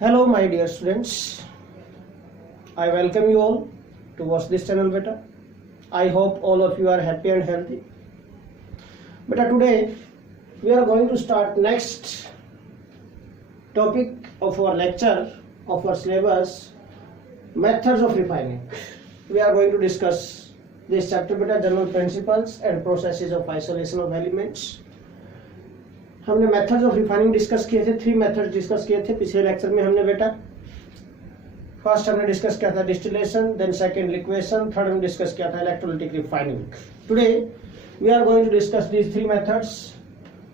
Hello my dear students, I welcome you all to watch this channel beta. I hope all of you are happy and healthy. Beta, today we are going to start next topic of our lecture of our syllabus, methods of refining. We are going to discuss this chapter beta, general principles and processes of isolation of elements. हमने methods of refining discuss किए थे, 3 methods discuss किए थे पिछले lecture में हमने बेटा। First हमने डिस्कस किया था distillation, then second liquation, third हमने डिस्कस किया था electrolytic refining. Today we are going to discuss these 3 methods,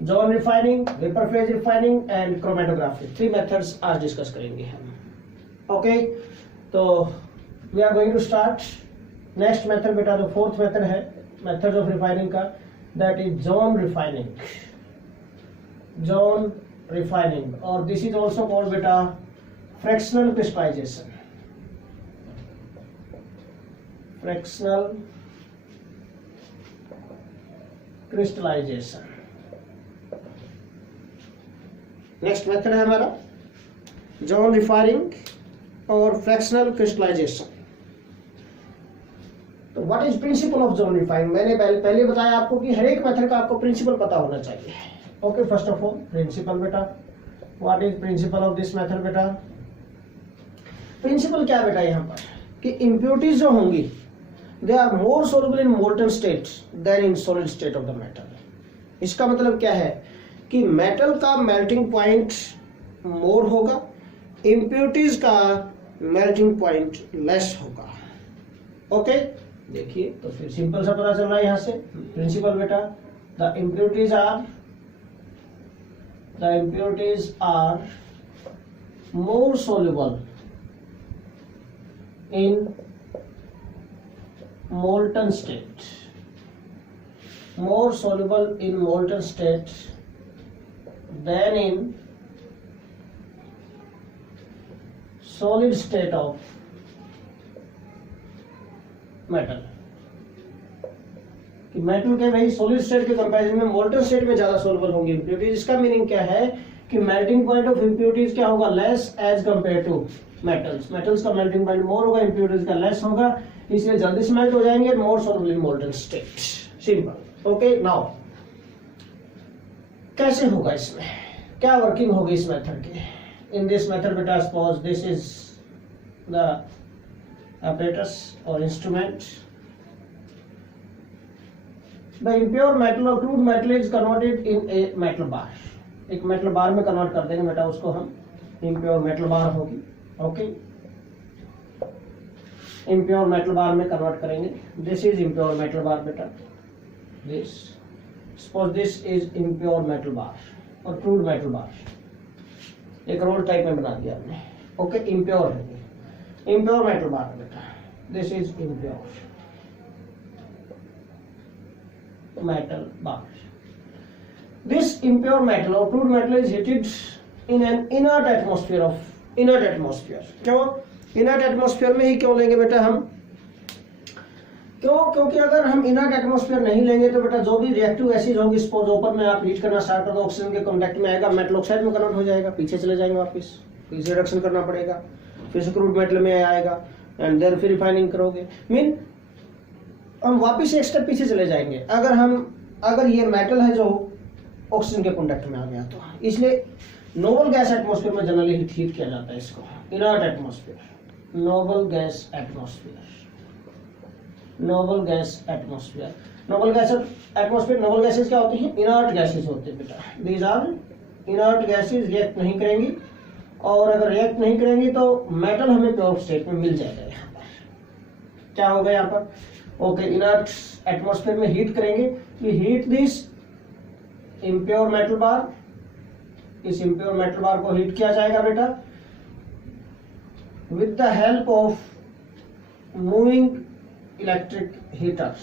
zone refining, vapour phase refining and chromatography. 3 methods आज डिस्कस करेंगे हम। ओके, तो we are going to start next method बेटा। जो fourth method है मेथड्स ऑफ रिफाइनिंग का, that is zone refining. Zone refining, or this is also called beta fractional crystallization. Fractional crystallization. Next method है हमारा zone refining और fractional crystallization. तो what is principle of zone refining? मैंने पहले बताया आपको कि हर एक मेथड का आपको प्रिंसिपल पता होना चाहिए। Okay, first of all principle बेटा। What is principle of this method बेटा? प्रिंसिपल क्या बेटा यहाँ पर कि इम्प्योरिटीज जो होंगी they are more soluble in molten state than in solid state of the metal. इसका मतलब क्या है कि मेटल का मेल्टिंग पॉइंट मोर होगा, इम्प्योरिटीज का मेल्टिंग पॉइंट लेस होगा। ओके, देखिए तो फिर सिंपल सा पता चल रहा है यहाँ से प्रिंसिपल बेटा। The impurities are more soluble in molten state, more soluble in molten state than in solid state of metal। कि मेटल के भाई सॉलिड स्टेट के कंपैरिजन में मोल्टन स्टेट में ज्यादा सोल्युबल होंगी इम्प्योरिटीज। इसका मीनिंग क्या है कि मेल्टिंग पॉइंट ऑफ इम्प्योरिटीज क्या होगा, less as compare to metals. Metals का मेल्टिंग पॉइंट मोर होगा, इम्प्योरिटीज का लेस होगा, इसलिए जल्दी से मेल्ट हो जाएंगे, more soluble in molten state. Simple. Okay, now कैसे होगा इसमें, क्या वर्किंग होगी इस मेथड की? इन दिस मेथड बेटा suppose this is the apparatus or instrument. The impure metal or crude metal is converted in a metal bar. एक metal bar में कन्वर्ट कर देंगे बेटा, उसको हम इम्प्योर मेटल बार होगी। ओके, इम्प्योर मेटल बार में कन्वर्ट करेंगे। This is impure metal bar बेटा। This suppose this is impure metal bar और क्रूड मेटल बार एक रोल टाइप में बना दिया हमने। ओके, इम्प्योर है, इम्प्योर मेटल बार बेटा। This is impure metal bar. This impure metal or crude metal is heated in an inert atmosphere of inert atmosphere. क्यों inert atmosphere में ही क्यों लेंगे बेटा हम? क्योंकि अगर हम इनर्ट एटमॉस्फेयर नहीं लेंगे तो बेटा जो भी रिएक्टिव एसिड होगी सपोज ओपन में आप हीट करना स्टार्ट कर दो, ऑक्सीजन के कांटेक्ट में आएगा, मेटल ऑक्साइड में कन्वर्ट हो जाएगा, पीछे चले जाएंगे वापस, फिर से रिडक्शन करना पड़ेगा, फिर से क्रूड मेटल में आएगा एंड देन फिर रिफाइनिंग करोगे। मीन हम वापस एक स्टेप पीछे चले जाएंगे अगर ये मेटल है जो ऑक्सीजन के कांटेक्ट में आ गया तो। इसलिए नोबल गैस एटमॉस्फेयर में जनरली हीट किया जाता है इसको, inert atmosphere, noble gas atmosphere, noble gas atmosphere. Noble gas atmosphere, noble gases क्या होती हैं? इनर्ट गैसेस होते हैं बेटा। These are inert gases, react नहीं करेंगी, और अगर रिएक्ट नहीं करेंगी तो मेटल हमें प्योर स्टेट में मिल जाएगा। यहाँ पर क्या होगा यहाँ पर? ओके, इनर्ट एटमॉस्फेयर में हीट करेंगे, ये हीट दिस इम्प्योर मेटल बार, इस इम्प्योर मेटल बार को हीट किया जाएगा बेटा with the help of moving electric heater.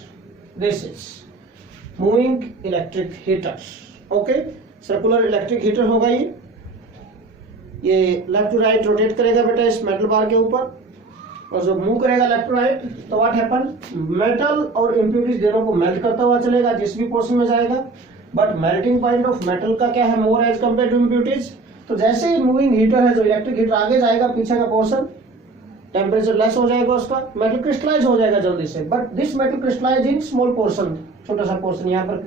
This is moving electric heater. Okay, circular electric heater होगा ये लेफ्ट टू राइट रोटेट करेगा बेटा इस मेटल बार के ऊपर, और जब मूव करेगा लेफ्ट टू राइट तो व्हाट हैपन, मेटल और इम्प्योरिटीज दोनों को मेल्ट करता हुआ चलेगा जिस भी पोर्शन में जाएगा। But melting point of metal का क्या है, more as compare to impurities, तो जैसे ही मूविंग हीटर है, जो इलेक्ट्रिक हीटर आगे जाएगा, पीछे का पोर्शन टेम्परेचर लेस हो जाएगा, उसका मेटल क्रिस्टलाइज हो जाएगा जल्दी से, but this metal crystallize in small portion, छोटा सा पोर्शन यहाँ पर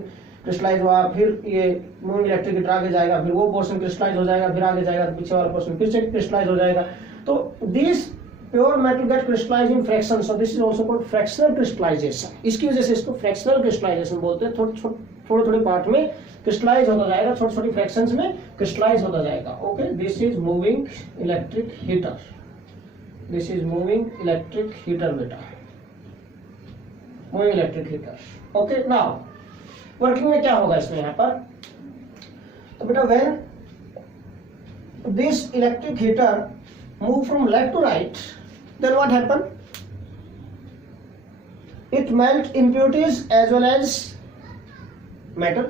क्रिस्टलाइज हुआ, फिर ये मूविंग इलेक्ट्रिक हीटर आगे जाएगा, फिर वो पोर्शन क्रिस्टलाइज हो जाएगा, फिर आगे जाएगा, पीछे वाला पोर्शन फिर से क्रिस्टलाइज हो जाएगा। तो this pure metal get crystallize in fraction, so this is also called fractional crystallization. इसकी वजह से इसको फ्रैक्शनल क्रिस्टलाइजेशन बोलते हैं। थोड़े थोड़े पार्ट में क्रिस्टलाइज होता जाएगा, छोटी छोटी फ्रैक्शंस में क्रिस्टलाइज होता जाएगा। Okay, this is moving electric heater, this is moving electric heater बेटा, moving electric heater. Okay, now working में क्या होगा इसमें यहाँ पर, तो बेटा when this electric heater move from left to right, then what happen? It melt impurities as well as metal.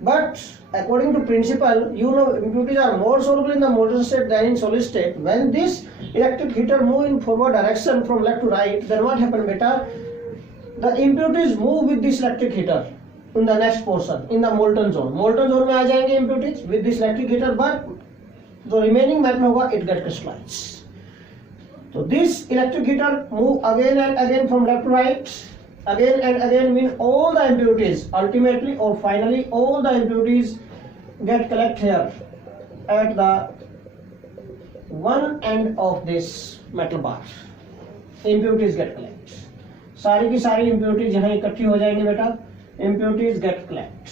But according to principle, you know, impurities are more soluble in the molten state than in solid state. When this electric heater move in forward direction from left to right, then what happen beta? The impurities move with this electric heater in the next portion, in the molten zone. Molten zone में आ जाएंगे impurities with this electric heater, but जो remaining metal होगा it get crystallise. तो this electric heater move again and again from left to right, again and again, mean all the impurities ultimately और finally all the impurities get collect here at the one end of this metal bar. Impurities get collect, सारी की सारी impurities यहां इकट्ठी हो जाएंगी बेटा। Impurities get collect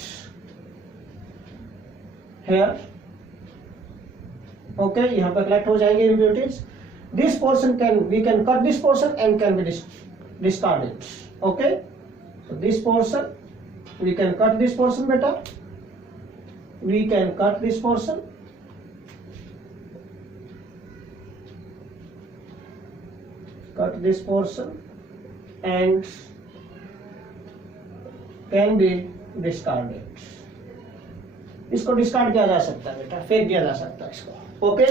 here, okay, यहाँ पर कलेक्ट हो जाएंगे impurities. This portion can, we can cut this portion and can be discarded. Okay, so this portion we can cut this portion beta, we can cut this portion, cut this portion and can be discarded। इसको discard किया जा सकता है बेटा, फेंक दिया जा सकता है इसको। ओके,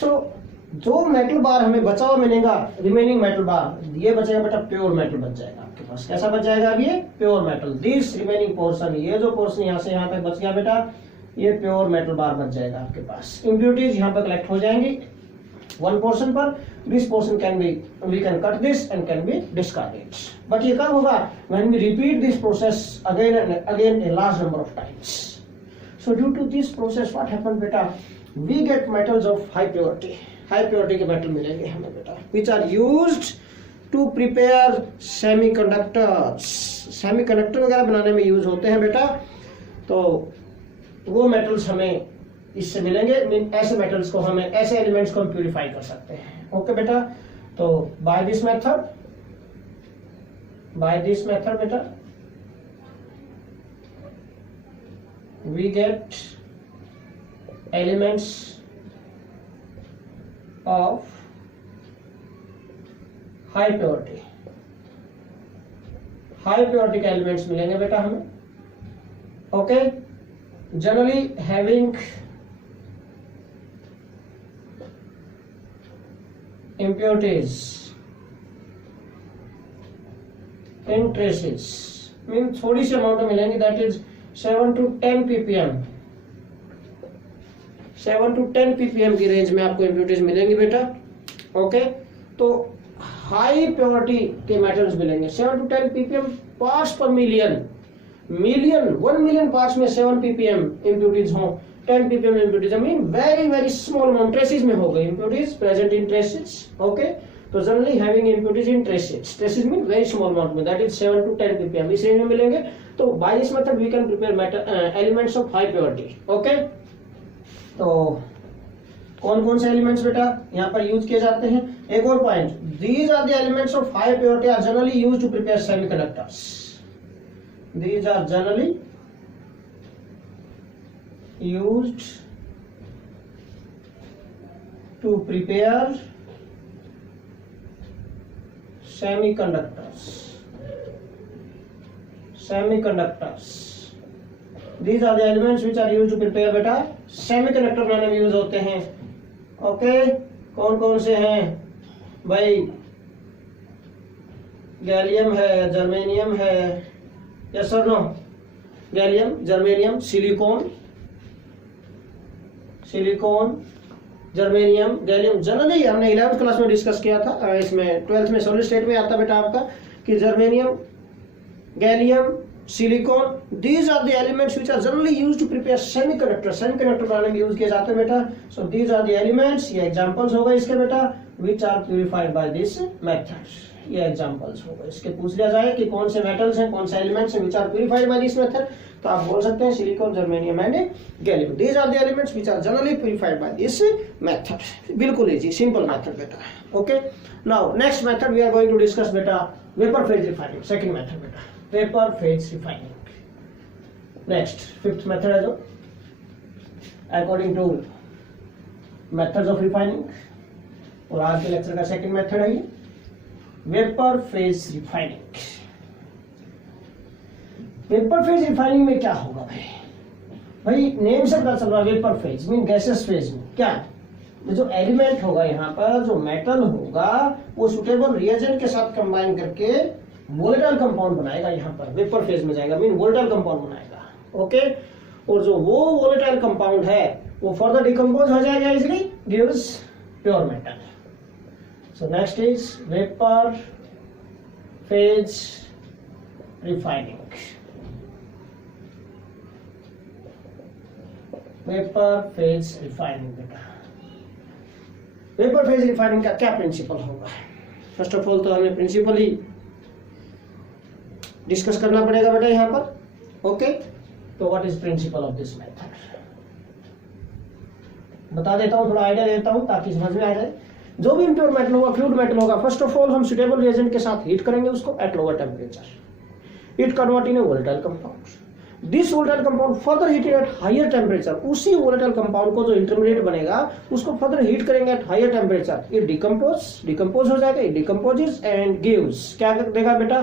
सो जो मेटल बार हमें बचा हुआ मिलेगा, रिमेनिंग मेटल बार, ये बचेगा बेटा प्योर मेटल बच जाएगा आपके पास। कैसा बच जाएगा अब ये? Pure metal. This remaining portion, ये जो पोर्शन यहाँ से यहाँ तक बच गया बेटा, ये प्योर मेटल बार बच जाएगा आपके पास। इम्प्यूरिटीज यहाँ पर कलेक्ट हो जाएंगी वन पोर्शन पर। This portion can be, we can cut this and can be discarded. But ये कब होगा? When we repeat this process again and again a large number of times. So due to this process what happens बेटा, we get metals of high purity, high purity के metal मिलेंगे हमें बेटा, which are used to prepare semiconductors। Semiconductor वगैरह बनाने में use होते हैं बेटा, तो वो मेटल्स हमें इससे मिलेंगे। ऐसे मेटल्स को हमें, ऐसे एलिमेंट्स को हम प्यूरिफाई कर सकते हैं। ओके बेटा, तो बाय दिस मेथड बेटा we get elements of high purity, high purity के एलिमेंट्स मिलेंगे बेटा हमें। Okay, generally having impurities in traces, mean थोड़ी सी अमाउंट में मिलेंगे, that is 7 to 10 ppm, 7 to 10 ppm की रेंज में आपको इम्प्यूरिटीज मिलेंगी बेटा। ओके, तो हाई प्योरिटी के मेटल्स मिलेंगे 7 to 10 ppm parts per million, 1 million parts में 7 ppm इम्प्यूरिटीज हो, 10 ppm impurities, I mean very very small amount, traces में हो गई impurities present in traces. Okay, तो generally having impurities in traces mean very small amount में, that is 7 to 10 ppm, इस range में मिलेंगे। तो by this method we can prepare metal elements of high purity. Okay, तो कौन कौन से एलिमेंट्स बेटा यहाँ पर यूज किए जाते हैं? एक और point, these are the elements of high purity are generally used to prepare semiconductors. These are generally used to prepare semiconductors। These are the elements which are used to prepare बेटा semiconductor बनाने में use होते हैं। Okay, कौन कौन से हैं भाई? गैलियम है, जर्मेनियम है, यस और no? Gallium, germanium, silicon, silicon, germanium, gallium. Generally हमने 11th क्लास में डिस्कस किया था, इसमें 12th में सॉलिड स्टेट में आता बेटा आपका कि germanium, gallium, silicon, these are the elements which are generally used to prepare semiconductor। Semiconductor बनाने में यूज किए जाते हैं बेटा। so these are the elements, ये एग्जांपल्स हो गए इसके बेटा, which are purified by this method। ये एग्जांपल्स हो गए इसके। पूछ लिया जाए कि कौन से मेटल्स हैं, कौन से एलिमेंट्स हैं which are purified by this method, तो आप बोल सकते हैं silicon, germanium and gallium. these are the elements which are generally purified by this method। बिल्कुल इजी सिंपल मेथड बेटा। Okay, now next method we are going to discuss बेटा vapour phase refining. Second method बेटा vapour phase refining. Next fifth method है जो according to methods of refining, और आज के lecture का सेकंड मेथड है ये vapour phase refining. Vapour phase refining में क्या होगा भाई नेम से पता चल रहा है vapour phase mean gases phase में क्या है, जो एलिमेंट होगा यहाँ पर, जो मेटल होगा वो सुटेबल रिएजेंट के साथ कंबाइन करके वोलेटाइल कंपाउंड बनाएगा। यहाँ पर वेपर फेज में जाएगा मीन वोलेटाइल कंपाउंड बनाएगा। ओके, और जो वो वोलेटाइल कंपाउंड है वो फर्दर डिकम्पोज हो जाएगा, easily gives pure metal. So next is vapour phase refining. Vapour phase refining बेटा, वेपर फेज रिफाइनिंग का क्या प्रिंसिपल होगा? फर्स्ट ऑफ ऑल तो हमें प्रिंसिपल ही डिस्कस करना पड़ेगा बेटा यहाँ पर। ओके, तो what is principle of this method बता देता हूँ, थोड़ा आइडिया देता हूँ ताकि समझ में आ जाए। जो भी इम्प्योर मेटल होगा, फ्लूइड मेटल होगा, फर्स्ट ऑफ ऑल हम सुटेबल रिएजेंट के साथ हीट करेंगे उसको at lower temperature. It convert in a volatile compound. This volatile compound further heated at higher temperature. उसी वोलेटाइल कंपाउंड को जो इंटरमीडिएट बनेगा उसको फर्दर हीट करेंगे at higher temperature. It decompose हो जाएगा। इट डिकम्पोजेस एंड गिव्स क्या देगा बेटा?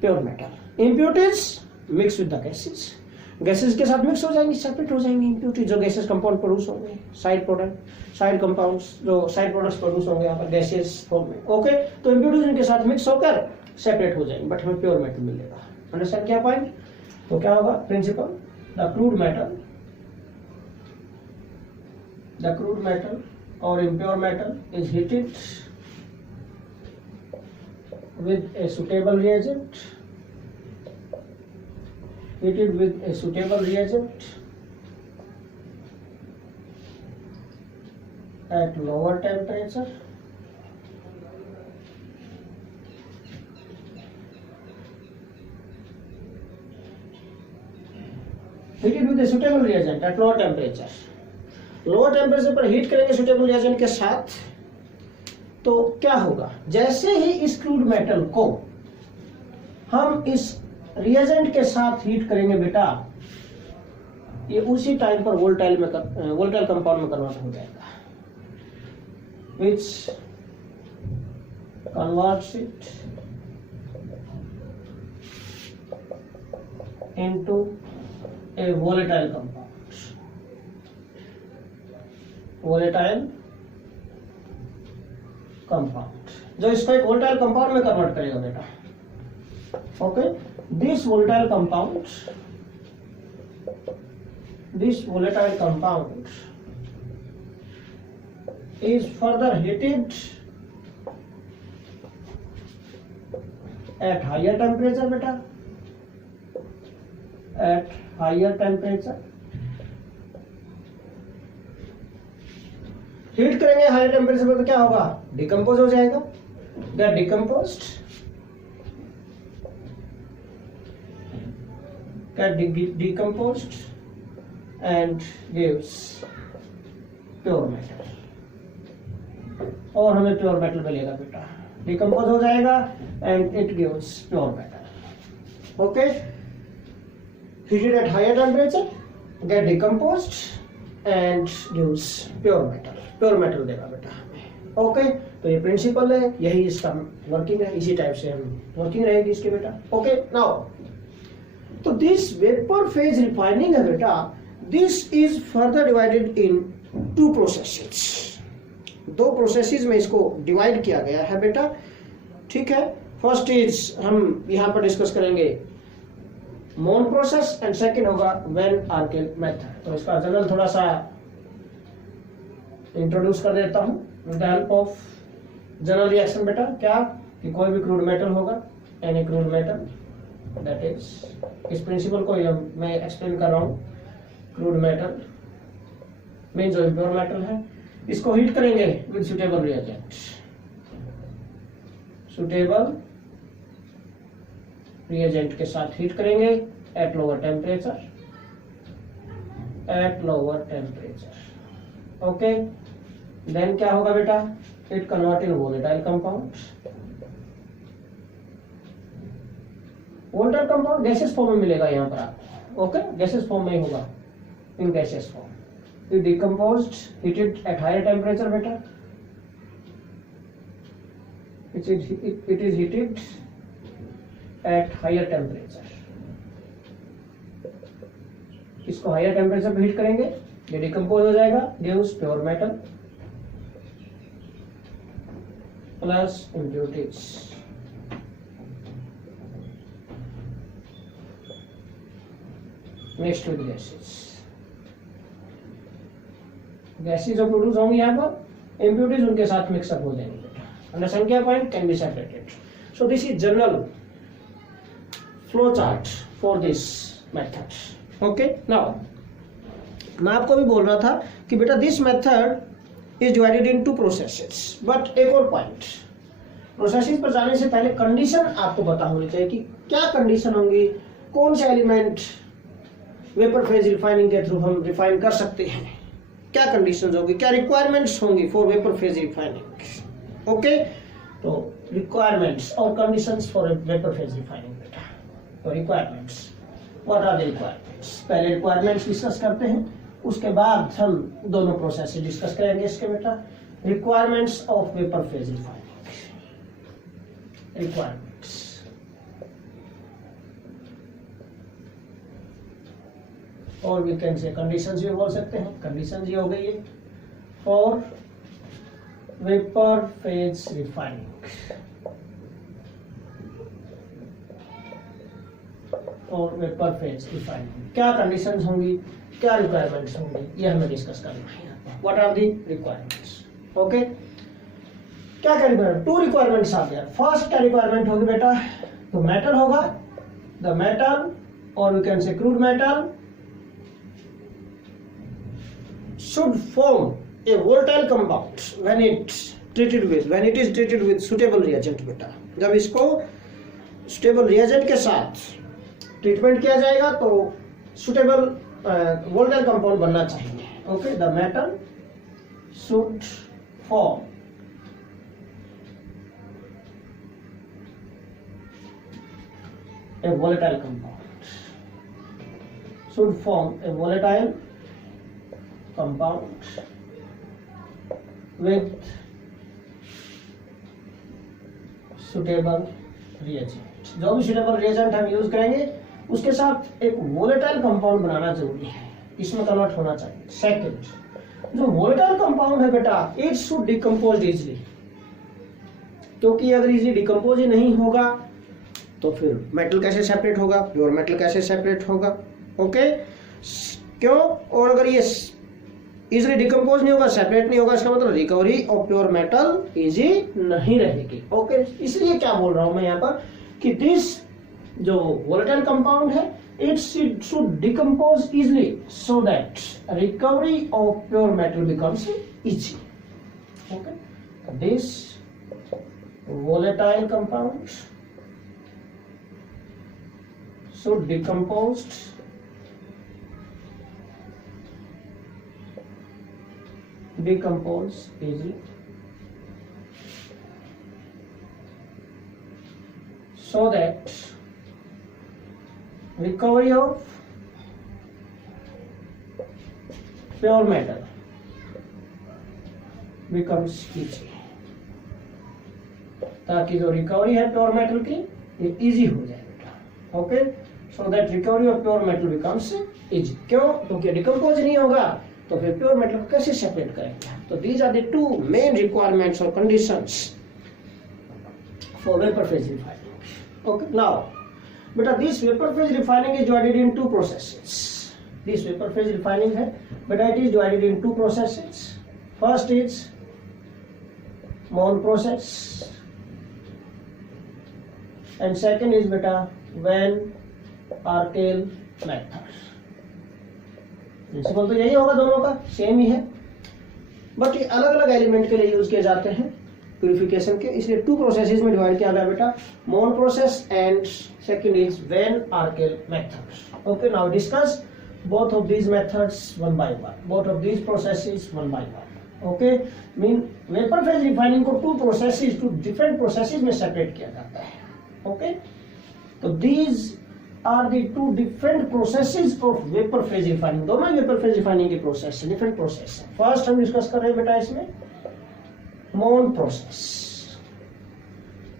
Pure metal. Impurities mix with the gases, gases के साथ मिक्स हो जाएंगी, सेपरेट हो जाएंगी। इम्प्योरिटी जो गैसेस कंपाउंड प्रोड्यूस होंगे, साइड प्रोडक्ट, साइड कंपाउंड्स, जो साइड प्रोडक्ट्स प्रोड्यूस होंगे यहाँ पर गैसेस फॉर्म में। ओके, तो इम्प्योरिटीज इनके साथ मिक्स होकर सेपरेट हो जाएंगे, बट हमें प्योर मेटल मिलेगा। अंडरस्टैंड क्या पॉइंट? तो क्या होगा प्रिंसिपल? द क्रूड मेटल और impure metal is heated with a suitable reagent, at lower temperature, lower temperature पर हीट करेंगे सुटेबल रिएजेंट के साथ। तो क्या होगा? जैसे ही इस क्रूड मेटल को हम इस रिएजेंट के साथ हीट करेंगे बेटा, ये उसी टाइम पर वोलेटाइल कंपाउंड में कन्वर्ट हो जाएगा, which converts it into a volatile compound। जो इसको एक वोलेटाइल कंपाउंड में कन्वर्ट करेगा बेटा। Okay, this volatile compound is further heated at higher temperature बेटा, at higher temperature। हीट करेंगे हायर टेम्परेचर पर तो क्या होगा? डिकम्पोज हो जाएगा। Get decomposed, and gives pure metal। और हमें प्योर मेटल मिलेगा बेटा। डिकम्पोज हो जाएगा and it gives pure metal. Okay, heated at higher temperature, get decomposed and gives pure metal देगा बेटा हमें। ओके, तो ये प्रिंसिपल है, यही इसका वर्किंग है, इसी टाइप से हम वर्किंग रहेगी इसके बेटा। ओके, नाउ तो दिस वेपर फेज रिफाइनिंग है बेटा, this is further divided in two processes. दो प्रोसेसेस में इसको डिवाइड किया गया है बेटा, ठीक है। फर्स्ट इज हम यहाँ पर डिस्कस करेंगे मोन प्रोसेस एंड सेकंड होगा वेन आर्किल मेथड। तो इसका जनरल थोड़ा सा इंट्रोड्यूस कर देता हूँ with the help of general reaction बेटा। क्या कि कोई भी क्रूड मेटल होगा, any crude metal, that is इस प्रिंसिपल को मैं एक्सप्लेन कर रहा हूँ। क्रूड मेटल मीन जो प्योर मेटल है, इसको हीट करेंगे with suitable reagent, suitable reagent के साथ हीट करेंगे eight lower temperature, eight lower temperature. Okay, then क्या होगा बेटा, it convert in volatile compound. Volatile compound gases form में मिलेगा यहाँ पर आपको। ओके, गैसेस फॉर्म में ही होगा, in gases form. It decomposed, heated at higher temperature बेटा, it is heated at higher temperature। इसको हायर टेम्परेचर पे हीट करेंगे, ये डिकम्पोज हो जाएगा, gives pure metal plus impurities. Next with gases, gases जो प्रोड्यूस होंगी यहाँ पर, इम्प्यूरिटीज उनके साथ मिक्सअप हो जाएंगे बेटा। अंडरस्टैंड क्या point, can be separated. So this is general flow chart for this method. Okay, now मैं आपको भी बोल रहा था कि बेटा this method is divided in two processes. But एक और पॉइंट, प्रोसेसेस पर जाने से पहले कंडीशन आपको पता होनी चाहिए कि क्या कंडीशन होंगी, कौन से एलिमेंट वेपर फेज रिफाइनिंग के थ्रू हम रिफाइन कर सकते हैं, क्या कंडीशंस होगी, क्या रिक्वायरमेंट्स होंगी for vapour phase refining. Okay, तो रिक्वायरमेंट्स और conditions for vapour phase refining बेटा। तो requirements, what are the requirements, पहले रिक्वायरमेंट्स डिस्कस करते हैं, उसके बाद हम दोनों प्रोसेस डिस्कस करेंगे इसके बेटा। Requirements of vapour phase refining, requirements. और वी कैन से कंडीशंस भी बोल सकते हैं, कंडीशंस ये हो गई है फॉर वेपर फेज रिफाइनिंग, और वेपर फेज रिफाइनिंग क्या कंडीशंस होंगी, क्या रिक्वायरमेंट्स होंगी, ये हमें डिस्कस करना है। What are the requirements. Okay, क्या क्या रिक्वायरमेंट, टू रिक्वायरमेंट्स आ गया। फर्स्ट क्या रिक्वायरमेंट होगी बेटा, तो मेटल होगा, द मेटल और we can say crude metal should form a volatile compound when it is treated with suitable reagent बेटा। जब इसको suitable reagent के साथ ट्रीटमेंट किया जाएगा तो suitable volatile compound बनना चाहिए। Okay, the metal should form a volatile compound, should form a volatile compound with suitable reagent। जो भी suitable reagent हम यूज करेंगे उसके साथ एक volatile compound बनाना जरूरी है, इसमें कन्वर्ट होना चाहिए। सेकंड, जो volatile compound है बेटा, it should decompose easily, क्योंकि अगर इजीली डिकम्पोज ही नहीं होगा तो फिर मेटल कैसे सेपरेट होगा, प्योर मेटल कैसे सेपरेट होगा। ओके, क्यों, और अगर ये इजीली डिकम्पोज नहीं होगा, सेपरेट नहीं होगा, इसका मतलब recovery of pure metal easy नहीं रहेगी। ओके, इसलिए क्या बोल रहा हूं मैं यहाँ पर कि दिस जो वोलेटाइल कंपाउंड है, it should decompose easily so that recovery of pure metal becomes easy. Okay, this volatile compounds should decompose easily so that recovery of pure metal becomes easy, ताकि जो रिकवरी है pure metal की ये easy हो जाए बेटा। Okay, so that recovery of pure metal becomes easy. क्यों, क्योंकि डिकम्पोज नहीं होगा तो फिर प्योर मेटल को कैसे सेपरेट करेंगे। तो these are the two main requirements और conditions for vapour phase refining. Okay, now बेटा this vapour phase refining is divided in two processes. This vapour phase refining है बेटा, it is divided in two processes. First is Mohn process and second is beta Van Arkel method. Principle तो यही होगा, दोनों का same ही है, but ये अलग अलग एलिमेंट के लिए यूज किए जाते हैं प्यूरिफिकेशन के, इसलिए टू प्रोसेसेस में डिवाइड किया गया बेटा, Mohn process and second is Van Arkel method. Okay, now discuss both of these methods one by one, both of these processes one by one. Okay, mean vapor phase refining को two processes, two different processes में separate किया जाता है. Okay, तो these are the two different processes of vapor phase refining. दोनों vapor phase refining की process है, different process है. First हम discuss कर रहे हैं बेटा इसमें Mohn process.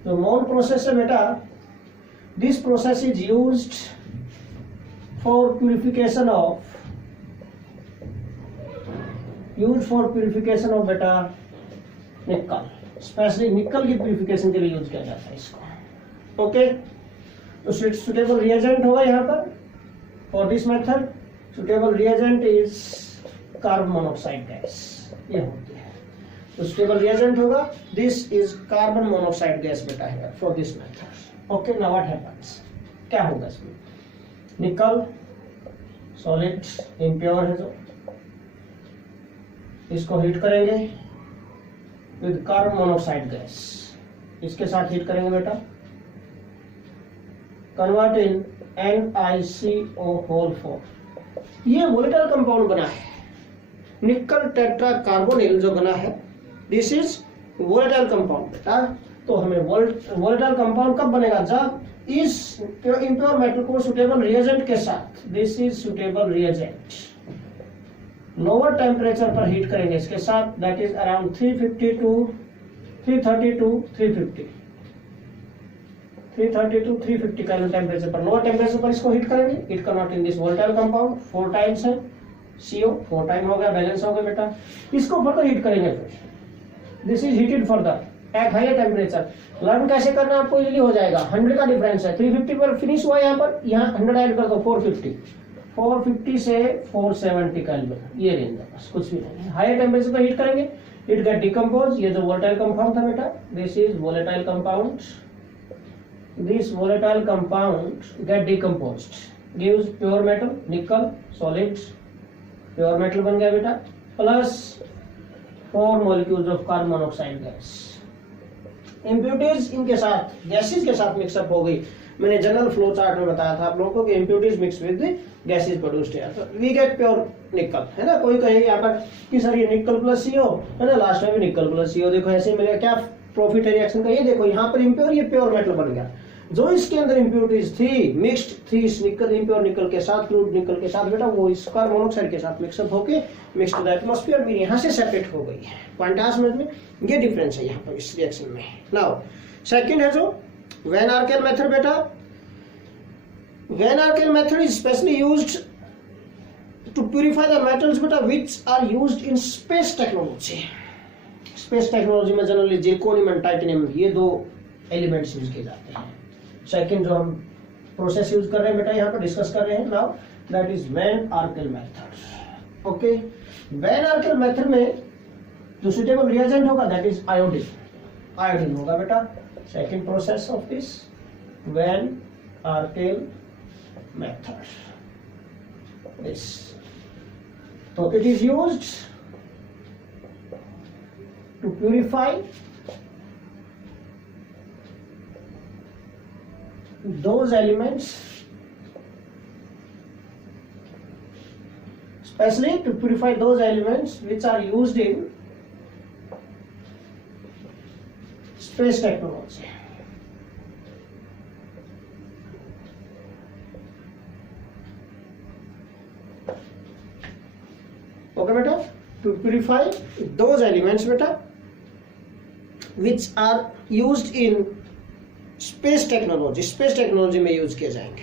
तो Mohn process है बेटा, this process is used for purification of बेटा निकल, स्पेशली निकल की प्यूरिफिकेशन के लिए यूज किया जाता है इसको. ओके, तो सुटेबल रिएजेंट होगा यहाँ पर for this method. Suitable reagent is carbon monoxide gas, ये होती है. तो सुटेबल रिएजेंट होगा, this is carbon monoxide gas बेटा है for this method. Okay, now what happens, क्या होगा इसमें, निकल सॉलिड इम्प्योर है जो, इसको हीट करेंगे विद कार्बन मोनोऑक्साइड गैस, इसके साथ हीट करेंगे बेटा, कन्वर्ट इन NiCO4. ये वोलेटाइल कंपाउंड बना है, निकल टेट्रा कार्बोनिल जो बना है, दिस इज वोलेटाइल कंपाउंड बेटा. तो हमें वोलेटाइल कंपाउंड कब बनेगा, जब इस इम्प्योर मेटल को सुटेबल रिएजेंट के साथ, this is suitable reagent, lower temperature पर हीट करेंगे इसके साथ, that is around 350 to 330 to 350 350 kelvin temperature पर, लोअर टेम्परेचर पर इसको हीट करेंगे. It convert in this volatile compound, 4 times है CO, 4 टाइम हो गया, बैलेंस हो गया बेटा. इसको फर्दर हीट करेंगे, फिर this is heated further at higher temperature. Learn कैसे करना आपको इजीली हो जाएगा, 100 का डिफरेंस है, 350 पर फिनिश हुआ, यहाँ पर यहाँ 100 ऐड कर दो, 450 से 470 केल्विन, ये रेंज है, बस कुछ भी नहीं. हायर टेम्परेचर पर हीट करेंगे, इट गेट डिकम्पोज. ये जो वोलेटाइल कंपाउंड था बेटा, this is volatile compound, this volatile compound get decomposed, gives pure metal, nickel solid, pure metal बन गया बेटा, plus 4 molecules of carbon monoxide gas. Impurities इनके साथ गैसेस के साथ मिक्सअप हो गई. मैंने जनरल फ्लो चार्ट में बताया था आप लोगों को कि impurities mix with gases produced है, तो वी गेट प्योर निकल, है ना. कोई कहेगा यहाँ पर कि सर ये निकल प्लस CO है ना, लास्ट में भी निकल प्लस CO, देखो ऐसे मिलेगा, क्या प्रॉफिट है रिएक्शन का, ये देखो यहाँ पर इम्प्योर, ये प्योर मेटल बन गया. जो इसके अंदर इम्प्यूरिटीज थी मिक्स्ड थी इस निकल, इम्प्योर निकल के साथ, क्रूड निकल के साथ बेटा, वो इस कार्बन मोनोऑक्साइड के साथ मिक्सअप होके मिक्स्ड टू द एटमॉस्फेयर, भी यहाँ से सेपरेट हो गई है. क्वांटास में ये डिफरेंस है यहाँ पर इस रिएक्शन में. नाउ सेकंड है जो वैन आर्केल मेथड बेटा. Van Arkel method is specially used to purify the metals बेटा which are used in space technology. Space technology में जनरली जिरकोनियम एंड टाइटेनियम, ये 2 एलिमेंट्स यूज किए जाते हैं. सेकंड जो हम प्रोसेस यूज कर रहे हैं बेटा यहाँ पर डिस्कस कर रहे हैं now, that is Van Arkel method. Okay, Van Arkel method में जो सुटेबल रिएजेंट होगा दैट इज आयोडीन, आयोडीन होगा बेटा. Second process of this Van Arkel method, this, तो it is used to purify those elements, especially to purify those elements which are used in space technology. Okay beta, to purify those elements beta which are used in space technology, space technology में use किए जाएंगे.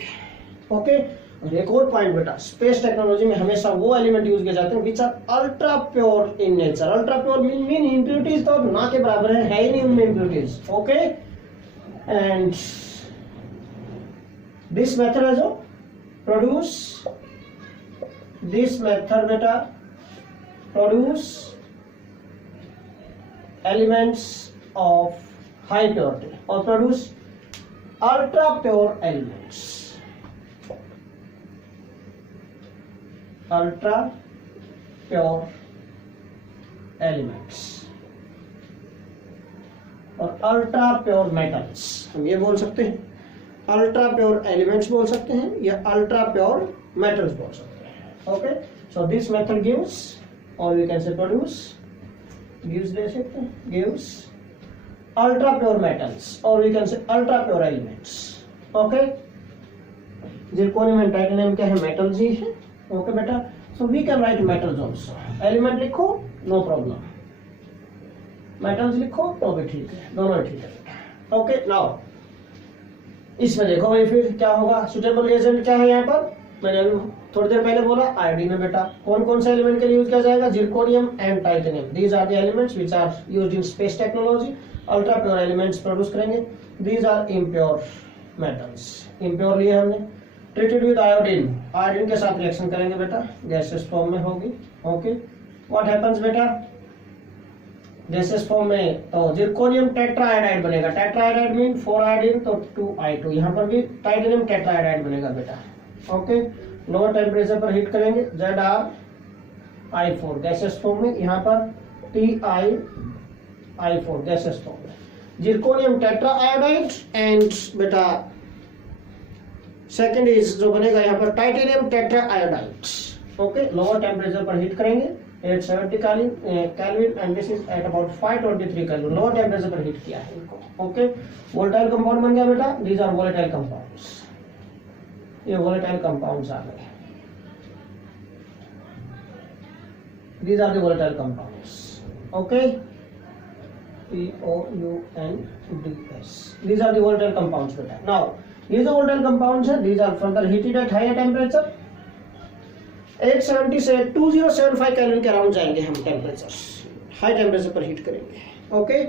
Okay, और एक और point बेटा, space technology में हमेशा वो एलिमेंट यूज किए जाते हैं which are ultra pure in nature. Ultra pure mean impurities तो ना के बराबर है ही नहीं उनमें impurities. Okay, and this method है जो प्रोड्यूस, दिस मेथड बेटा produce elements of high purity or produce ultra pure elements. Ultra pure elements और अल्ट्रा प्योर मेटल्स, हम ये बोल सकते हैं अल्ट्रा प्योर एलिमेंट्स बोल सकते हैं या अल्ट्रा प्योर मेटल्स बोल सकते हैं. Okay, so this method gives और we can say produce, gives दे सकते हैं, गिव्स अल्ट्रा प्योर मेटल्स और we can say ultra pure elements. Okay, zirconium and titanium क्या है, मेटल्स ही है. ओके बेटा, so we can write metals also. Element लिखो नो प्रॉब्लम, मेटल्स लिखो तो भी ठीक है, दोनों ठीक है. ओके, नाउ इसमें देखो भाई फिर क्या होगा. सुटेबल रिएजेंट क्या है यहाँ पर, मैंने अभी थोड़ी देर पहले बोला आयोडीन है बेटा. कौन कौन से एलिमेंट के लिए यूज किया जाएगा, zirconium and titanium. These are the elements which are used in space technology. Ultra pure elements produce करेंगे. These are impure metals, impure लिए हमने. ट्रीटेड विद आयोडीन, आयोडीन के साथ रिएक्शन करेंगे बेटा, गैसेस फॉर्म में होगी. ओके, व्हाट हैपेंस बेटा, गैसेस फॉर्म में तो जिरकोनियम टेट्राआयोडाइड बनेगा. टेट्राआयोडाइड मीन 4 आयोडीन तो 2I2. यहाँ पर भी टाइटेनियम टेट्राआयोडाइड बनेगा बेटा. ओके, लोअर टेम्परेचर पर हीट करेंगे, ZrI4 गैसेस फॉर्म में, यहाँ पर TiI4 गैसेस फॉर्म में. जिरकोनियम टेट्राआयोडाइड एंड बेटा सेकंड इज जो बनेगा यहाँ पर टाइटेनियम टेट्राआयोडाइड. ओके, लोअर टेम्परेचर पर हीट करेंगे 870 Kelvin and this is at about 523 Kelvin. Lower temperature पर हीट किया है इनको. ओके, वोलेटाइल कंपाउंड बन गया बेटा. दीज आर वोलेटाइल कंपाउंड्स, ये वोलेटाइल कंपाउंड्स आ गए. These are the volatile compounds. Okay, POUNDS, these are the volatile compounds बेटा. Now ये जो volatile compounds है, these are further heated at higher temperature. 870 से 2075 केल्विन के अराउंड जाएंगे हम टेम्परेचर, हाई टेम्परेचर पर हीट करेंगे. ओके,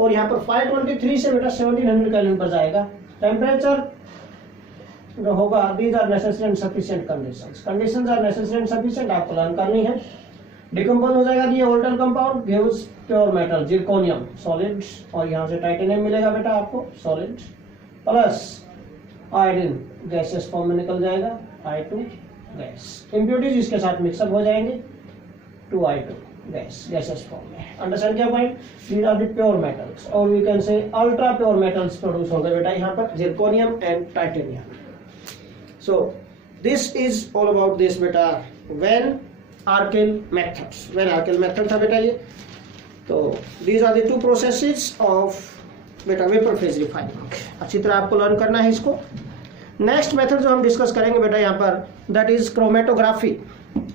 और यहाँ पर 523 से बेटा 1700 केल्विन पर जाएगा टेम्परेचर जो होगा. These are necessary and sufficient conditions. Conditions are necessary and sufficient, आपको लर्न करनी है. डिकम्पोज हो जाएगा ये volatile compound, gives pure metal zirconium solid, और यहाँ से टाइटेनियम मिलेगा बेटा आपको solid, plus iodine gases form में निकल जाएगा I2 गैस. इंप्योरिटीज इसके साथ मिक्सअप हो जाएंगे 2I2 गैस, गैसेस फॉर्म में. अंडरस्टैंड क्या point. These are the pure metals और we can say ultra pure metals produce होंगे बेटा यहाँ पर, zirconium and titanium. So this is all about this बेटा Van Arkel methods. Van Arkel method था बेटा ये. तो these are the two processes of बेटा वेपर फेज रिफाइनिंग. अच्छी तरह आपको लर्न करना है इसको. नेक्स्ट मेथड जो हम डिस्कस करेंगे बेटा यहाँ पर, that is chromatography.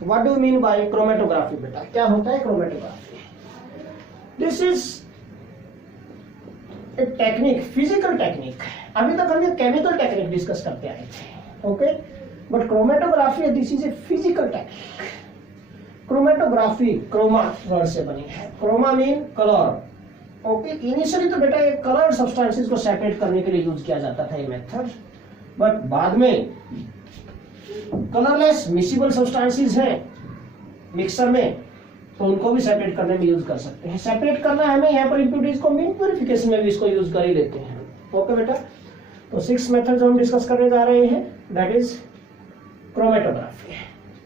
What do mean by chromatography बेटा, क्या होता है chromatography. This is a technique, physical technique. अभी तक हम ये केमिकल टेक्निक डिस्कस करते आए थे. Okay, but chromatography this is a physical technique. Chromatography chroma word से बनी है. Chroma mean colour. Okay, initially तो बेटा ये कलर सब्सटेंसेस को सेपरेट करने के लिए यूज किया जाता था ये मेथड, बट बाद में कलरलेस मिसिबल सब्सटेंसेस हैं मिक्सर में, तो उनको भी सेपरेट करने में यूज कर सकते हैं. सेपरेट करना है हमें यहाँ पर इम्प्योरिटीज को, मीन प्यूरिफिकेशन में भी इसको यूज कर ही लेते हैं. ओके बेटा, तो 6 मेथड जो हम डिस्कस करने जा रहे हैं that is chromatography.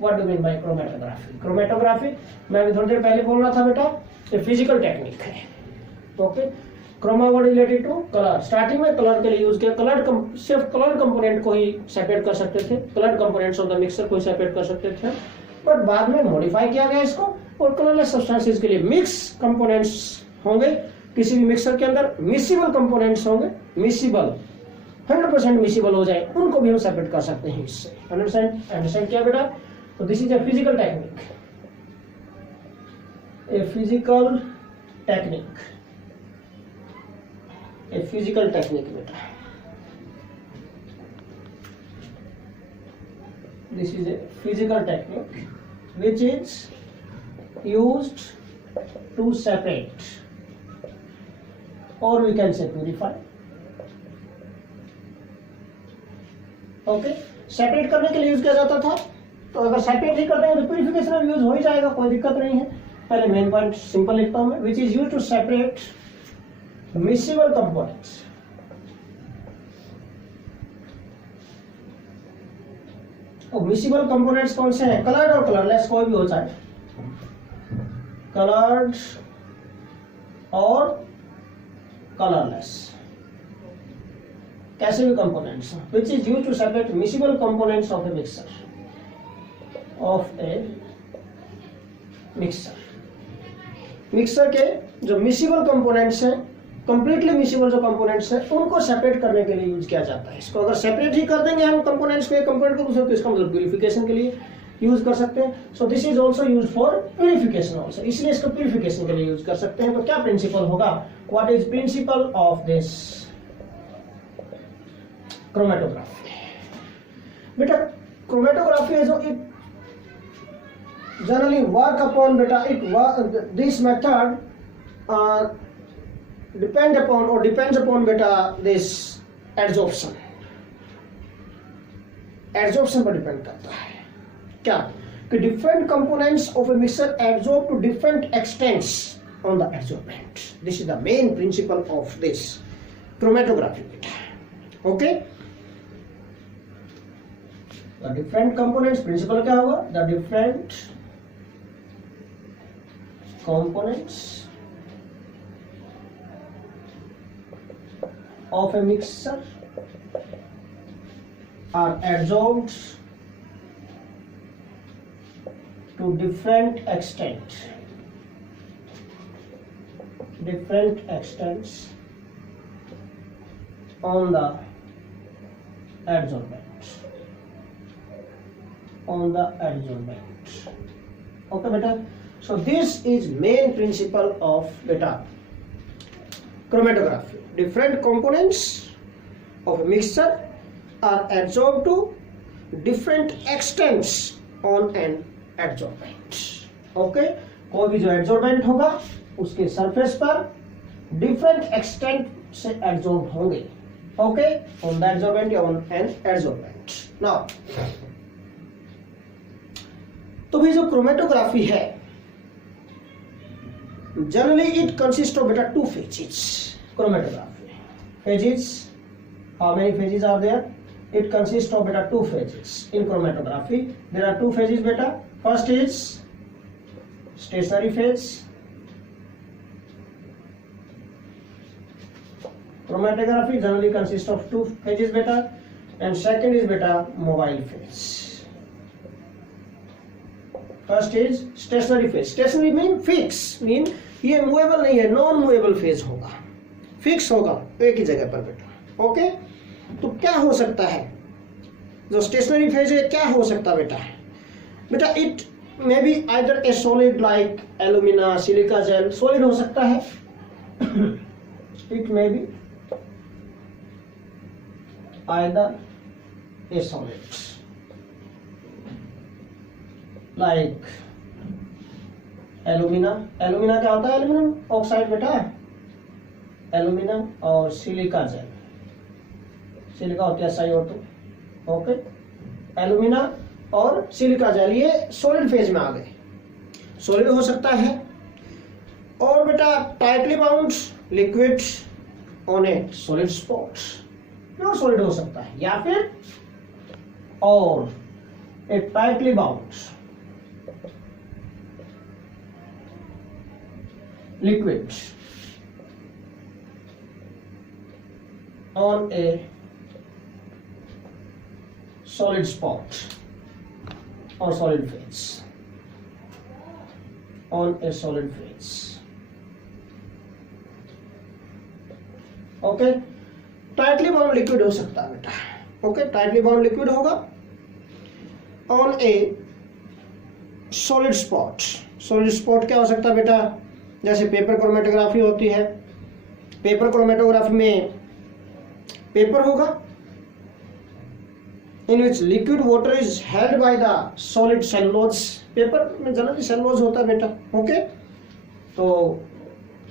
What do mean by chromatography. Chromatography मैं अभी थोड़ी देर पहले बोल रहा था बेटा, ये फिजिकल टेक्निक है. Okay, chroma word related to colour. Starting में कलर के लिए यूज किया. कलर सिर्फ कलर कंपोनेंट को ही सेपरेट कर सकते थे, colour components of the mixer को ही सेपरेट कर सकते थे, बट बाद में मॉडिफाई किया गया इसको, और कलरलेस सब्सटेंसेस के लिए मिक्स कंपोनेंट्स होंगे किसी भी मिक्सर के अंदर, मिसिबल कंपोनेंट्स होंगे, मिसिबल 100% मिसिबल हो जाए, उनको भी हम सेपरेट कर सकते हैं इससे. अंडरस्टैंड किया बेटा. तो this is a physical technique, a physical technique, a physical technique बेटा. This is a physical technique which is used to separate or we can say purify. Okay, separate करने के लिए यूज किया जाता था. तो अगर सेपरेट ही करते हैं तो प्यूरिफिकेशन में यूज हो ही जाएगा, कोई दिक्कत नहीं है. पहले मेन पॉइंट सिंपल लिखता हूं मैं, which is use to separate miscible components. Miscible components कौन से हैं? कलर्ड और कलरलेस, कोई भी हो चाहे, कलर्ड और कलरलेस, कैसे भी components, which is use to separate miscible components of a mixer, of a mixer. Mixer के जो मिसिबल कंपोनेंट्स हैं, कंप्लीटली मिसिबल जो कंपोनेंट्स हैं, उनको सेपरेट करने के लिए यूज किया जाता है। इसको अगर सेपरेट ही कर देंगे हम कंपोनेंट्स को, एक कंपोनेंट को दूसरे, तो इसका मतलब प्यूरिफिकेशन के लिए यूज कर सकते हैं। सो this is also use for purification also, इसलिए इसको प्यूरिफिकेशन के लिए यूज कर सकते हैं। तो क्या प्रिंसिपल होगा? What is principle of this chromatography? बेटा क्रोमेटोग्राफी है जो इट जनरली वर्क अपॉन, बेटा it this method depend upon or depends upon beta this adsorption, adsorption पर डिपेंड करता है। क्या कि different components of a mixture adsorb to different extents on the adsorbent. This is the main principle of this chromatography beta. Okay, the different components, principle क्या होगा? The different components of a mixture are adsorbed to different extents on the adsorbent, okay beta. So this is main principle of beta chromatography. Different components of a mixture are adsorbed to different extents on an adsorbent. Okay, कोई भी जो adsorbent होगा उसके surface पर different extent से adsorb होंगे। Okay, on the adsorbent या on an adsorbent. Now, तो भी जो chromatography है, generally it consists of beta two phases. Chromatography phases, how many phases are there? It consists of beta two phases in chromatography. There are two phases beta. First is stationary phase. Chromatography generally consists of two phases beta, and second is beta mobile phase. First is stationary phase. Stationary mean fix, mean ये movable नहीं है, non movable phase होगा, fix होगा एक ही जगह पर बेटा। Okay, तो क्या हो सकता है जो स्टेशनरी फेज है? क्या हो सकता है बेटा? बेटा it may be either A solid like alumina, silica gel, solid हो सकता है। It may be either A solid like alumina. Alumina क्या होता है? एल्यूमिनियम ऑक्साइड बेटा, एल्यूमिनियम और सिलिका जेल, सिलिका होती है SiO2। ओके, एल्यूमिना और सिलिका जेल ये सॉलिड फेज में आ गए, सॉलिड हो सकता है। और बेटा tightly bound liquid on a solid spot, pure solid हो सकता है, या फिर और a tightly bound liquid on a solid spot or solid phase, on a solid phase. Okay, tightly bound liquid हो सकता है बेटा। ओके, टाइटली बाउंड लिक्विड होगा on a solid spot. Solid spot क्या हो सकता है बेटा? जैसे पेपर क्रोमेटोग्राफी होती है, पेपर क्रोमेटोग्राफी में पेपर होगा in which liquid water is held by the solid cellulose. Paper में जनरली सेलुलोज होता है बेटा। ओके, तो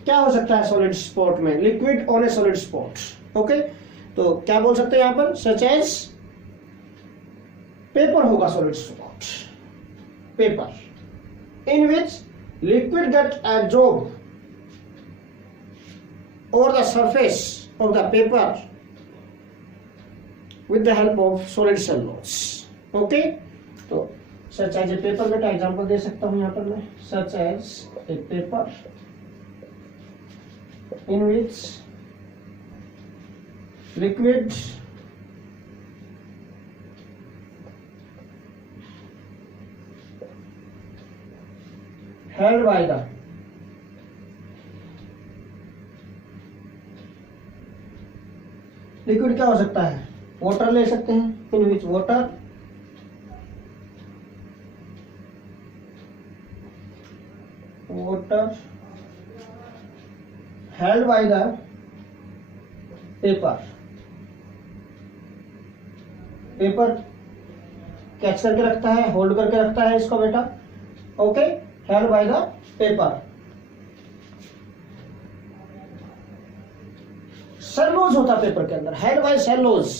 क्या हो सकता है सॉलिड स्पॉट में? Liquid on a solid spot. Okay, तो क्या बोल सकते हैं यहाँ पर? सच एज पेपर होगा solid spot, paper in which liquid get absorbed over the surface of the paper with the help of solid cellulose. Okay, तो such as a paper, बेटा एग्जांपल दे सकता हूं यहाँ पर मैं, such as a paper in which liquid held by the liquid क्या हो सकता है, वाटर ले सकते हैं, in which water held by the paper, paper catch करके रखता है, होल्ड करके रखता है इसको बेटा. Okay, held by the paper. Cellulose होता है पेपर के अंदर, held by cellulose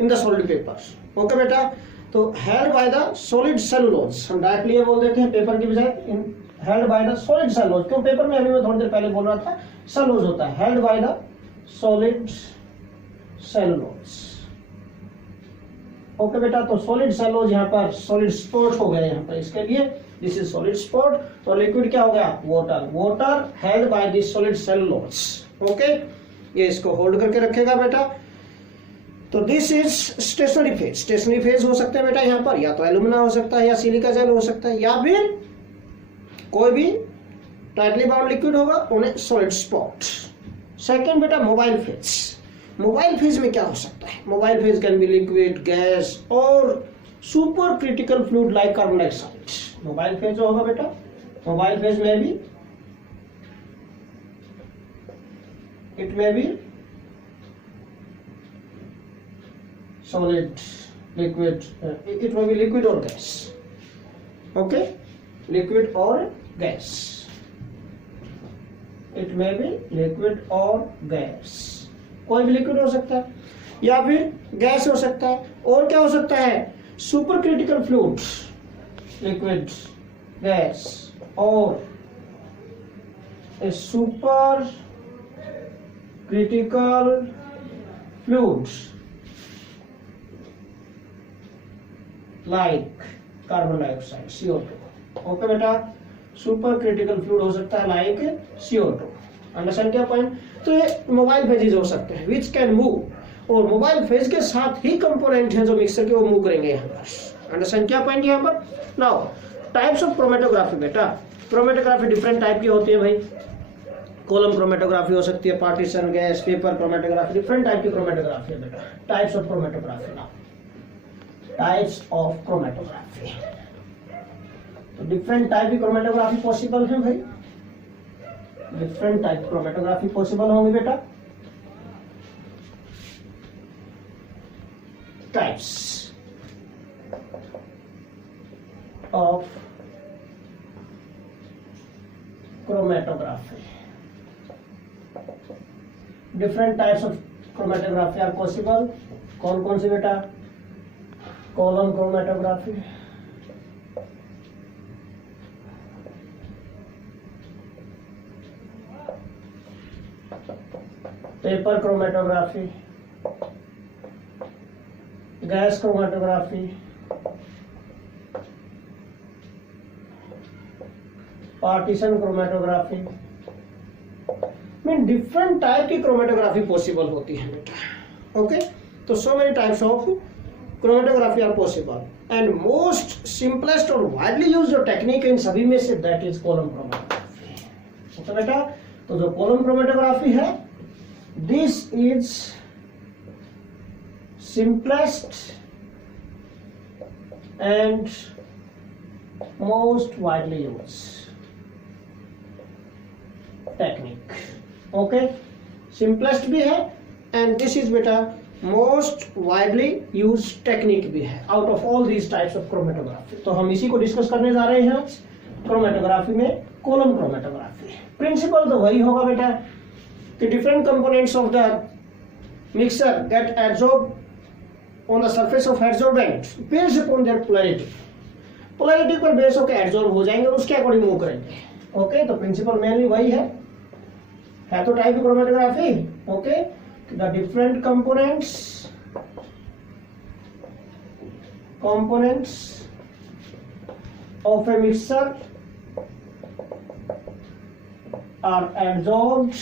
in the solid paper. Okay बेटा, तो held by the solid cellulose, हम डायरेक्टली ये बोल देते हैं पेपर की बजाय held by the solid cellulose. क्यों, पेपर में अभी मैं थोड़ी देर पहले बोल रहा था सेलुलोज होता है, held by the solid cellulose. Okay बेटा, तो सॉलिड सेलुलोज यहाँ पर सॉलिड स्पॉट हो गया यहाँ पर इसके लिए, दिस इज सॉलिड स्पॉट. तो लिक्विड क्या हो गया, water held by this solid cellulose. Okay, ये इसको होल्ड करके रखेगा बेटा. तो this is stationary phase. Stationary phase हो सकते हैं बेटा यहाँ पर, या तो एल्यूमिना हो सकता है, या सिलिका जेल हो सकता है, या फिर कोई भी टाइटली बाउंड लिक्विड होगा, उन्हें सॉलिड स्पॉट. सेकेंड बेटा मोबाइल फेज. मोबाइल फेज में क्या हो सकता है, mobile phase can be liquid, gas और super critical fluid like carbon dioxide. Mobile phase जो होगा बेटा, मोबाइल फेज में भी इट में बी सॉलिड, लिक्विड, इट में बी लिक्विड और गैस. ओके, लिक्विड और गैस, इट में बी लिक्विड और गैस, कोई भी लिक्विड हो सकता है या फिर गैस हो सकता है. और क्या हो सकता है, super critical fluid, liquid, gas और super critical fluid like carbon dioxide, CO2. Okay बेटा, सुपर क्रिटिकल फ्लूइड हो सकता है लाइक CO2. अंडरस्टैंड क्या पॉइंट. तो ये मोबाइल फेजेस हो सकते हैं विच कैन मूव, और मोबाइल फेज के साथ ही कंपोनेंट है जो मिक्सर के, वो मूव करेंगे यहाँ पर. अंडरस्टैंड क्या पॉइंट यहाँ पर. नाउ टाइप्स ऑफ क्रोमेटोग्राफी बेटा. क्रोमेटोग्राफी डिफरेंट टाइप की होती है भाई. कॉलम क्रोमेटोग्राफी हो सकती है, partition, gas, paper chromatography, different type की क्रोमेटोग्राफी है बेटा. Types of chromatography. Now types of chromatography, तो डिफरेंट टाइप की क्रोमेटोग्राफी पॉसिबल है भाई, डिफरेंट टाइप क्रोमेटोग्राफी पॉसिबल होंगे बेटा. Types of chromatography, different types of chromatography are possible. कौन कौन सी बेटा, column chromatography, paper chromatography, gas chromatography, partition chromatography. Mean different type की क्रोमेटोग्राफी पॉसिबल होती है बेटा. ओके, तो so many types of chromatography are possible, and most simplest और वाइडली यूज्ड जो टेक्निक है इन सभी में से, that is column chromatography. Okay बेटा, तो जो कॉलम क्रोमेटोग्राफी है, this is simplest and most widely used technique. Okay, simplest भी है and this is बेटा most widely used technique भी है out of all these types of chromatography. तो हम इसी को डिस्कस करने जा रहे हैं आज क्रोमेटोग्राफी में, कॉलम क्रोमेटोग्राफी. प्रिंसिपल तो वही होगा बेटा, the different components of the mixer get adsorbed on the surface of adsorbent based upon their polarity. Polarity पर बेस होकर एडजॉर्ब हो जाएंगे और उसके अकॉर्डिंग मूव करेंगे। ओके, तो प्रिंसिपल मेनली वही है तो टाइप की chromatography. Okay, the different components of a mixture are adsorbed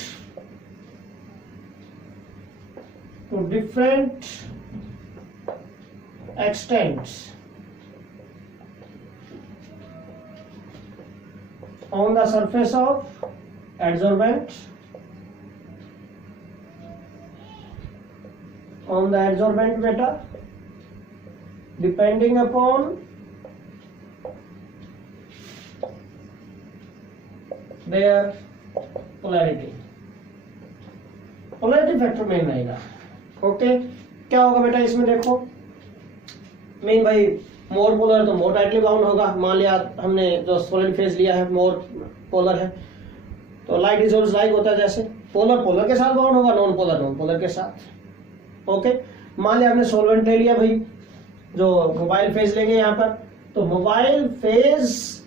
to different extents on the surface of adsorbent, beta, depending upon their polarity factor main रहेगा। Okay, क्या होगा बेटा इसमें देखो, मेन भाई मोर पोलर तो मोर टाइटली बाउंड होगा। मान लिया हमने जो सॉलिड फेज लिया है मोर पोलर है, तो लाइक डिसॉल्व्स लाइक होता है, जैसे पोलर के साथ बाउंड होगा, नॉन पोलर के साथ। ओके, मान लिया हमने सॉल्वेंट ले लिया भाई, जो मोबाइल फेज लेंगे यहाँ पर, तो मोबाइल फेज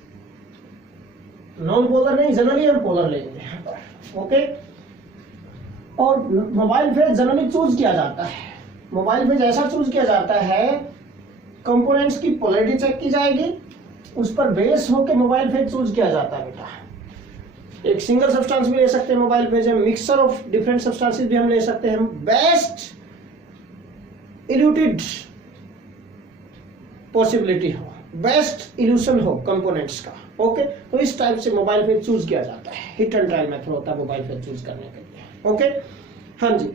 नॉन पोलर नहीं, जनरली हम पोलर लेंगे यहाँ पर। ओके, और मोबाइल फेज जनरली चूज किया जाता है, मोबाइल फेज ऐसा चूज किया जाता है, कंपोनेंट्स की पोलैरिटी चेक की जाएगी, उस पर बेस होकर मोबाइल फेज चूज किया जाता है बेटा। एक सिंगल सब्सटेंस भी ले सकते हैं मोबाइल फेज है, मिक्सचर ऑफ डिफरेंट सब्सटेंसेस भी हम ले सकते हैं, बेस्ट इल्यूटेड पॉसिबिलिटी हो, बेस्ट इल्यूशन हो कंपोनेंट्स का। ओके, तो इस टाइप से मोबाइल फेज चूज किया जाता है, हिट एंड ट्रायल मेथड होता है मोबाइल फेज चूज करने के लिए। ओके, हाँ जी,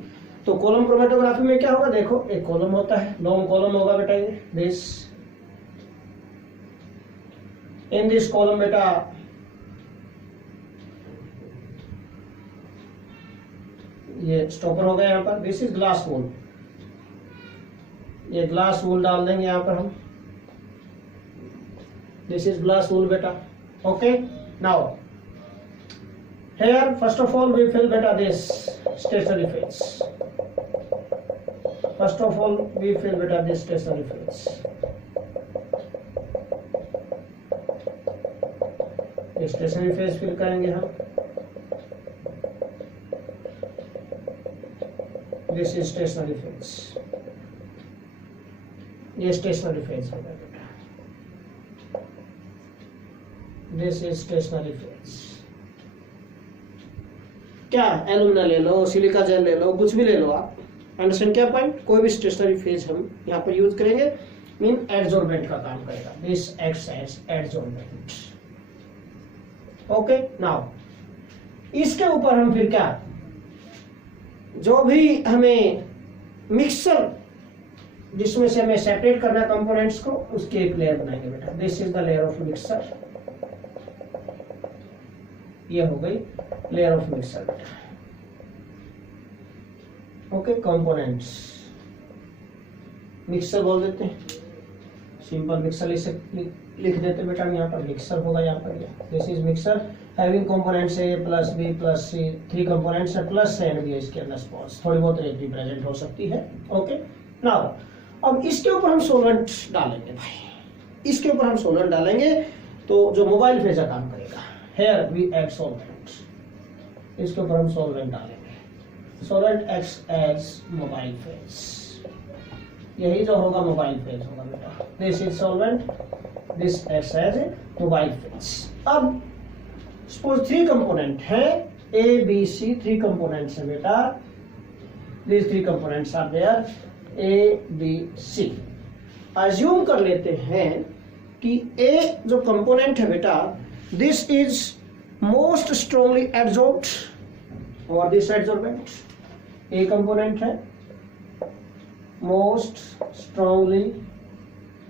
तो कॉलम क्रोमेटोग्राफी में क्या होगा, देखो एक कॉलम होता है, लॉन्ग कॉलम होगा बेटा, ये दिस, इन दिस कॉलम बेटा ये स्टॉपर होगा यहाँ पर, दिस इज ग्लास वूल, ये ग्लास वूल डाल देंगे यहाँ पर हम, दिस इज ग्लास वूल बेटा। Okay, now here first of all we fill beta this stationary phase, first of all we fill beta this stationary phase, ये stationary phase fill करेंगे हम, this is stationary phase, ये stationary phase होगा बेटा, this is stationary phase। क्या alumina ले लो, silica gel ले लो, कुछ भी ले लो आप, अंडरस्टैंड क्या पॉइंट, कोई भी स्टेशनरी फेज हम यहाँ पर यूज करेंगे, मीन एडजॉर्बेंट का काम करेगा, this acts as adsorbent. Okay, now इसके ऊपर हम फिर क्या, जो भी हमें मिक्सर जिसमें से हमें सेपरेट करना है कंपोनेंट्स को, उसकी एक लेयर बनाएंगे बेटा, this is the layer of mixer, ये हो गई लेयर ऑफ मिक्सर बेटा। ओके, कंपोनेंट्स मिक्सर बोल देते हैं, सिंपल मिक्सर लिख देते हैं बेटा, यहाँ पर मिक्सर होगा, यहाँ पर this is mixer having components A plus B plus C, 3 components है, प्लस एंड भी इसके अंदर स्पॉट्स, थोड़ी बहुत रेत भी प्रेजेंट हो सकती है। ओके, नाउ अब इसके ऊपर हम सोलवेंट डालेंगे भाई, इसके ऊपर हम सोलवेंट डालेंगे तो जो मोबाइल फेज का काम करेगा, हेयर वी एड सोलवेंट, इसके ऊपर हम सोलवेंट डालेंगे, solvent acts as mobile phase, यही जो होगा मोबाइल फेज होगा बेटा, this is solvent, this acts as mobile phase. अब सपोज 3 कंपोनेंट है, ए बी सी, 3 कंपोनेंट्स है बेटा, this 3 components are there, A B C. Assume कर लेते हैं कि ए जो कंपोनेंट है बेटा, this is most strongly adsorbed और दिस एडजॉर्बेंट, ए कंपोनेंट है मोस्ट स्ट्रॉन्गली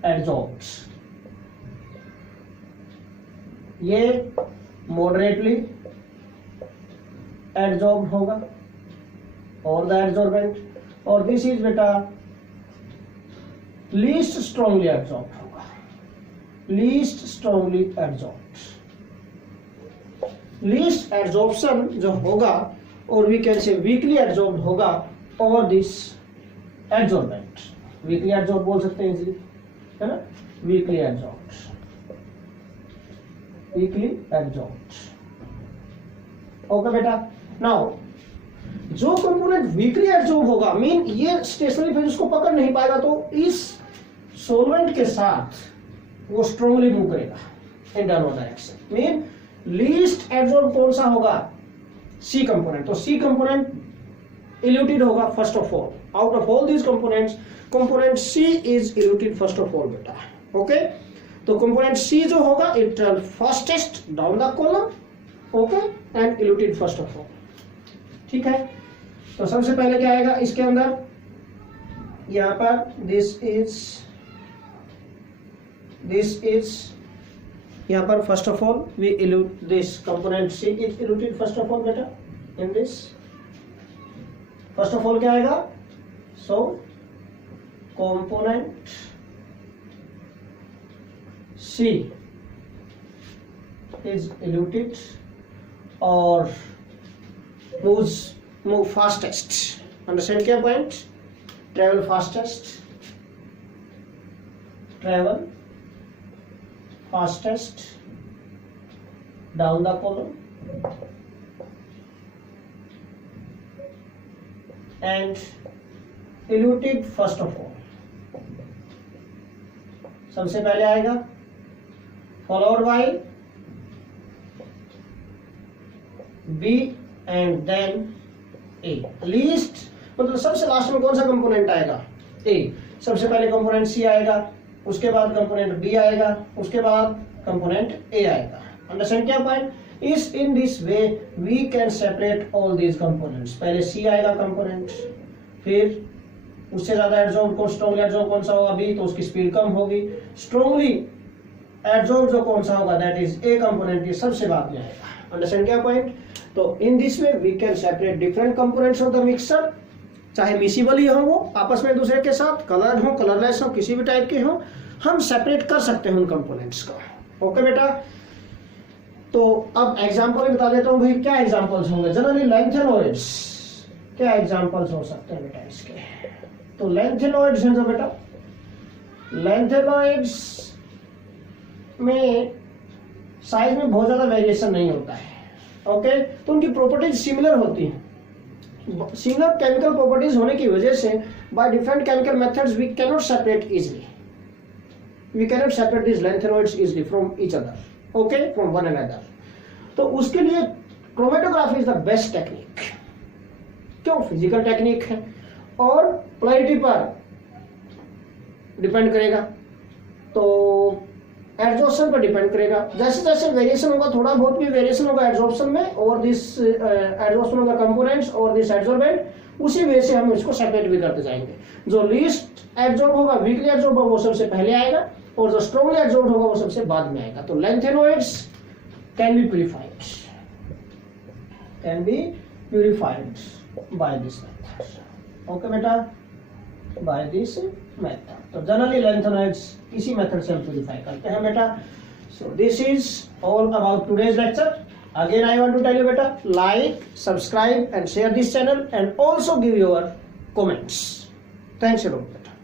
एडजॉर्ब्ड, ये मॉडरेटली एडजॉर्ब्ड होगा और द एडजॉर्बेंट, और दिस इज बेटा लीस्ट स्ट्रॉन्गली एडजॉर्ब्ड होगा, least strongly adsorbed. Least adsorption जो होगा, और we can say weakly adsorbed होगा over this adsorbent, weakly adsorb बोल सकते हैं इजीली, है ना, weakly adsorbed. Weakly absorbed. Okay बेटा, नाउ जो कंपोनेंट वीकली एब्जॉर्ब होगा, मीन ये स्टेशनरी फेज उसको पकड़ नहीं पाएगा, तो इस सोलवेंट के साथ वो स्ट्रांगली मूव करेगा in downward direction. Mean least absorb कौन सा होगा? C component. तो सी कंपोनेंट इल्यूटेड होगा first of all. Out of all these components, component C is eluted first of all बेटा। ओके, तो कंपोनेंट सी जो होगा it travel fastest down the column, okay, and eluted first of all. ठीक है, तो सबसे पहले क्या आएगा इसके अंदर, यहां पर दिस इज यहाँ पर first of all we elute this component C is eluted first of all बेटा in this. First of all क्या आएगा? So component C is eluted और मूव फास्टेस्ट। अंडरस्टैंड क्या point? Travel fastest down the column and eluted first of all। सबसे पहले आएगा followed by B and then A। Least मतलब सबसे last में कौन सा कंपोनेंट आएगा? A। सबसे पहले कंपोनेंट C आएगा, उसके बाद कंपोनेंट B आएगा, उसके बाद कंपोनेंट A आएगा। अंडरस्टैंड क्या पॉइंट? इस in this way we can separate all these components. पहले C आएगा कंपोनेंट, फिर उससे ज्यादा एड्जॉर्ब कौन, स्ट्रांगली एड्जॉर्ब कौन सा होगा? B, तो उसकी स्पीड कम होगी। स्ट्रांगली एड्जॉर्ब जो कौन सा होगा दैट इज A कंपोनेंट, ये सबसे बाद में आएगा। अंडरस्टैंड क्या पॉइंट? तो in this way we can separate different components of the mixture, चाहे मिसिबल ही हो वो आपस में एक दूसरे के साथ, कलर हो कलरलेस हो, किसी भी टाइप के हो, हम सेपरेट कर सकते हैं उन कंपोनेंट्स को। ओके बेटा, तो अब एग्जांपल बता देता हूं भाई, क्या एग्जांपल्स होंगे? जनरली लैंथेनॉइड्स, क्या एग्जांपल्स हो सकते हैं बेटा इसके? तो लैंथेनॉइड्स हैं जो बेटा, लैंथेनॉइड्स में साइज में बहुत ज्यादा वेरिएशन नहीं होता है। ओके, तो उनकी प्रॉपर्टीज सिमिलर होती हैं। सिमिलर केमिकल प्रॉपर्टीज होने की वजह से by different chemical methods we cannot separate easily, we cannot separate these lanthanoids easily from each other, okay, from one another। तो उसके लिए chromatography is the best technique. क्यों? फिजिकल टेक्निक है और पोलैरिटी पर डिपेंड करेगा, तो एड्जॉर्प्शन पर डिपेंड करेगा। जैसे जैसे वेरिएशन होगा, थोड़ा बहुत भी वेरिएशन होगा एड्जॉर्प्शन में और this adsorption of the components और दिस एड्जॉर्बेंट, उसी वे से हम इसको सेपरेट भी करते जाएंगे। जो लीस्ट एड्जॉर्ब होगा, वीकली एड्जॉर्ब होगा, वो सबसे पहले आएगा और जो स्ट्रांगली एड्जॉर्ब होगा वो सबसे बाद में आएगा। तो lanthanoids can be purified bye this method. Okay बेटा, बाय दिस मेथड। तो जनरली लैंथेनॉइड्स इसी मेथड से हम प्यूरिफाई करते हैं बेटा। सो this is all about today's lecture. Again, I want to tell you better, like, subscribe and share this channel and also give your comments. Thanks a lot better.